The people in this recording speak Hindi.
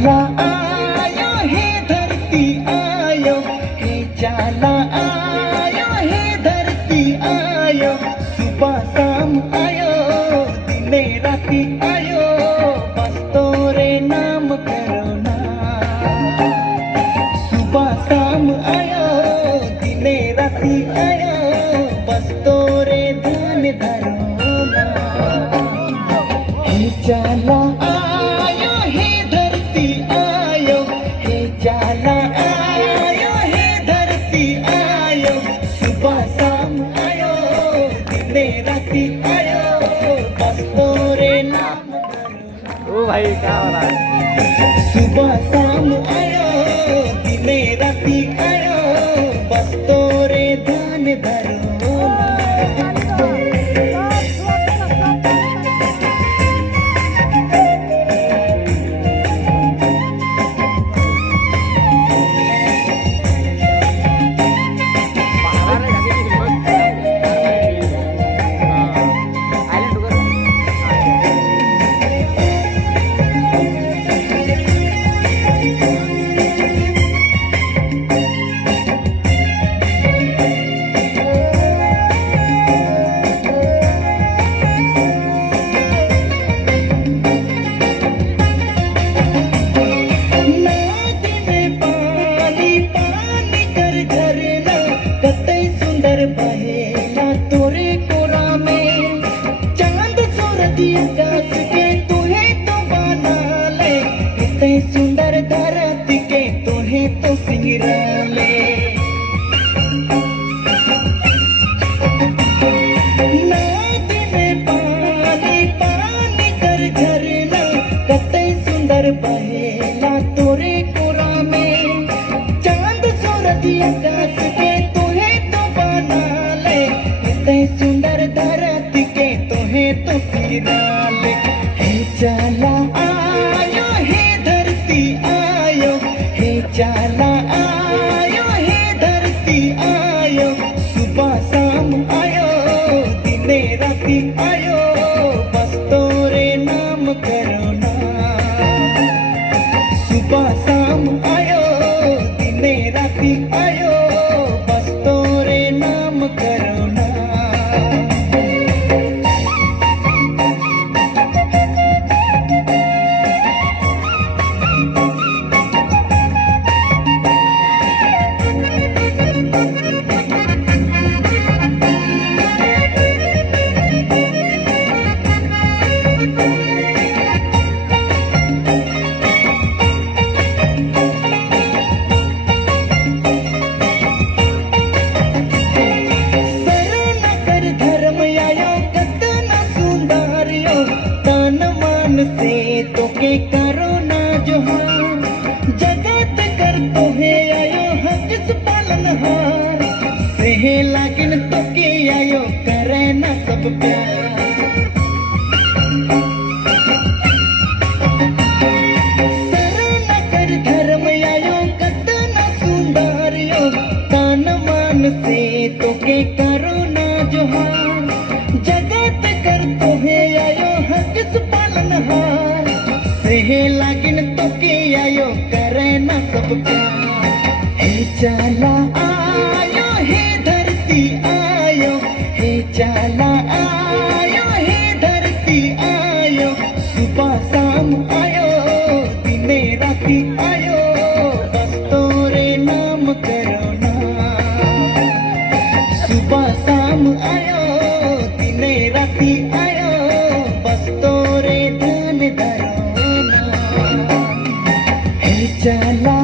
चाला आयो हे धरती आयो, हे चाला आयो हे धरती आयो, सुबह शाम आयो दिने राती आयो, बस तोरे नाम करो ना। सुबह शाम आयो दिने राती आयो, बस तोरे ध्यान धरो ना। हे चाला आयो हे धरती आयो, हे चाला आयो हे धरती आयो, सुबह शाम आयो दिने राती आयो, बस तोरे नाम धरो। ओ भाई क्या हो रहा है? सुबह शाम आयो दिने राती आयो, बस तोरे ध्यान धरो ना। बहेला तोरे कोरा में, चांद सूरज आकाश के तुहे तो बना ले, इतने सुंदर धरती के तुहे तो सिंगरा ले। नाद में पानी पानी कर झरना, कतई सुंदर बहेला तोरे कोरा में, चांद सूरज आकाश के तुहे सुंदर धरती के तुहे तो सिराले। हे चाला आयो हे धरती आयो, हे चाला आयो हे धरती आयो, सुबह शाम आयो दिने राती आयो, बस तोरे नाम करो ना। सुबह शाम आयो दिने राती आयो, बस तोरे नाम करो ना। से तो के करो ना जोहार, जगत कर तो है आयो हक पालनहार, से लागिन तो के आयो करे ना सब प्यार। शरण कर धर्म आयो कतना सुंदरियो, तान मान से तो के करो ना जोहार, जगत कर तो है आयो हक पालनहार, से लागिन तो के आयो करे ना सब प्यार। हे चाला आयो हे धरती आयो, हे चाला आयो हे धरती आयो, सुबह शाम आयो दिने राती आयो, बस तोरे नाम करो ना। सुबह शाम आयो दिने राती आयो, बस तोरे ध्यान धरो ना। हे चाला